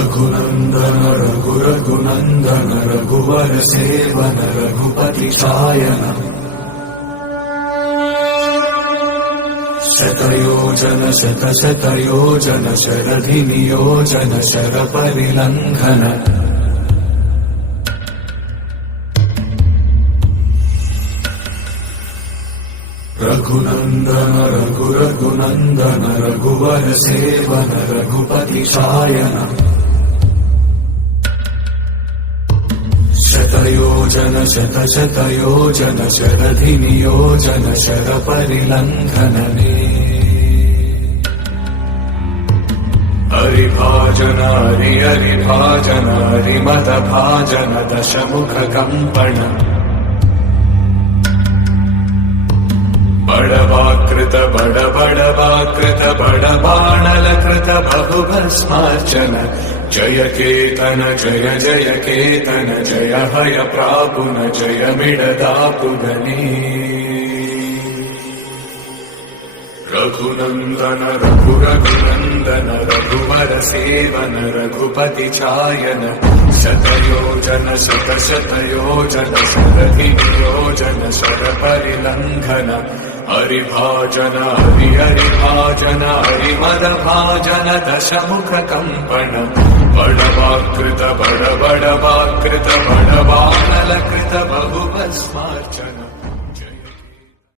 रघुनन्दन रघुरघुनन्दन रघुवर seven Raghupati Shayan शतयोजन शतशतयोजन शरधि नियोजन शरपरिलङ्घन रघुनन्दन रघुरघुनन्दन रघुवर seven Raghupati Shayan शतयोजन शतशतयोजन शरधि नियोजन शरपरिलङ्घनने हरिभाजन हरिभाजन हरिमदभाजन दशमुख कम्पण बड़वाकृत बड़वाकृत बड़बाणलकृत बहुभस्मार्चन जय केतन जय जय केतन जय हय प्रापुन जय मिडदापुगनी रघुनन्दन रघुरघुनन्दन रघुवर सेवन रघुपति चायन शतयोजन शतशतयोजन शरधि नियोजन शरपरिलङ्घन हरिभाजन हरिभाजन हरिमदभाजन दशमुख कम्पण बड़वाकृत बड़वाकृत बड़बाणलकृत बहुभस्मार्चन